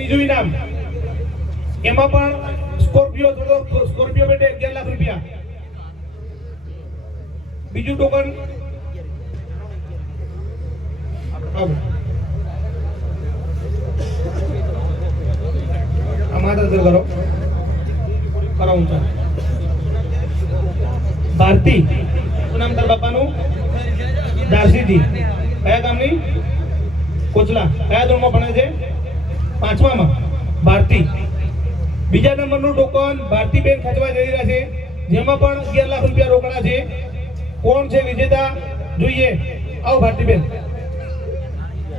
બીજું ઇનામ એમાં પણ સ્કોર્પિયો બેટે 11 લાખ રૂપિયા. બીજું ટોકન કરો ઊંચા. ભારતી શું નામ તાર બાપાનું? દારસીથી. કયા ગામની? કોચલા. કયા ધોરણમાં ભણે છે? 5મામાં. ભારતી. બીજા નંબરનું ટોકન ભારતીબેન ખેંચવા જઈ રહ્યા છે, જેમાં પણ 11 લાખ રૂપિયા રોકડા છે. કોણ છે વિજેતા જોઈએ? આવો ભારતીબેન,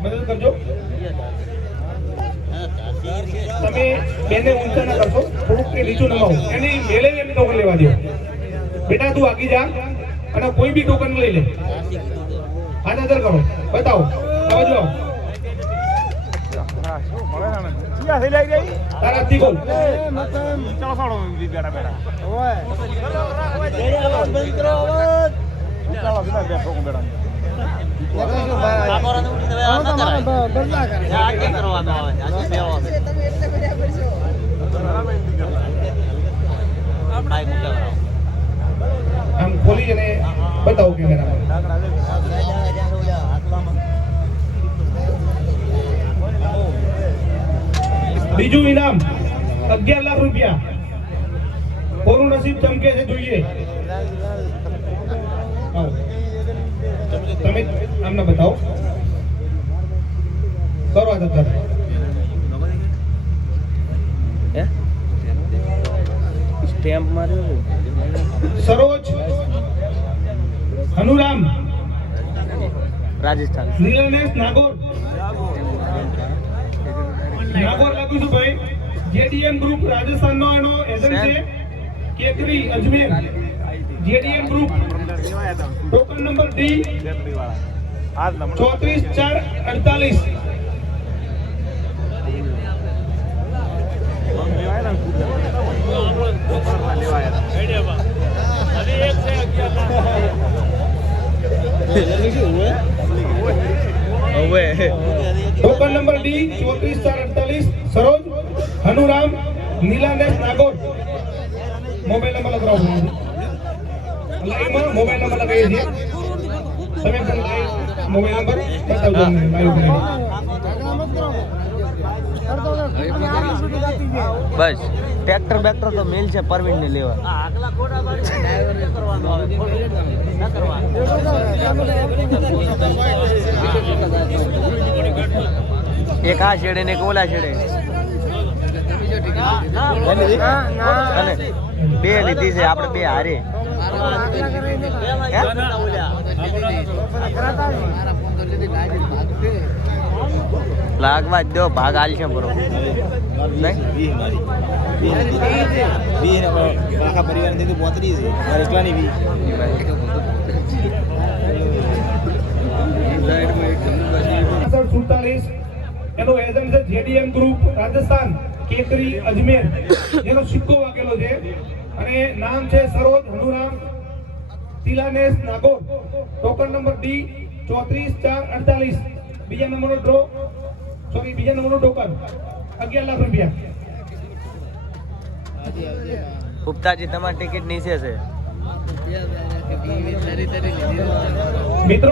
મદદ કરજો. તમે બેને ઊંચા ના કરશો, થોડુંક નીચું નમાવો. એની મેલે એની ટોકન લેવા દો. બેટા તું આગી જા અને કોઈ બી ટોકન લઈ લે. હા નજર કરો, બતાવો. આવજો તારા થી બોલ. આમ ખોલી અને બતાવો કેમેરામાં. બીજું ઇનામ 11 લાખ રૂપિયા. કોનું નસીબ ચમકે છે જોઈએ. તમે આમને બતાવો. કરો આ સ્ટેમ્પ માર્યો. સરોજ હનુરામ રાજસ્થાન. નીલનેશ નાગોર લાગુ છું ભાઈ. જેડીએમ ગ્રુપ રાજસ્થાન નો એનો એજન્ટ છે. Kekri Ajmer. JDM group. Token number D 34448. Token number D 34448. Saroj Hanuram Nilanesh Nagaur. Mobile number લગાવો. લાઈવમાં મોબાઈલ નંબર લગાવીએ છીએ. તમે પણ લાઈવ મોબાઈલ નંબર બતાવજો અમને લાઈવ કરીને. બસ ટ્રેક્ટર બેક્ટર તો મેલ છે પરવીન ને લેવા. એક આ છેડે ને એક ઓલા છેડે. બે લીધી છે આપણે, બે હારે. લાગવા જ દો, ભાગ હાલ છે બરો. એનો એજન્ટ છે જેડીએમ ગ્રુપ રાજસ્થાન, કેકરી અજમેર. એનો સિક્કો વાગેલો છે અને નામ છે Saroj Hanuram Tilanesh Nagaur. Token number D 34448. બીજા નંબરનો ડ્રો, સોરી બીજા નંબરનું ટોકન 11 લાખ રૂપિયા. ઉપતાજી તમારી ટિકિટ નીચે છે મિત્રો.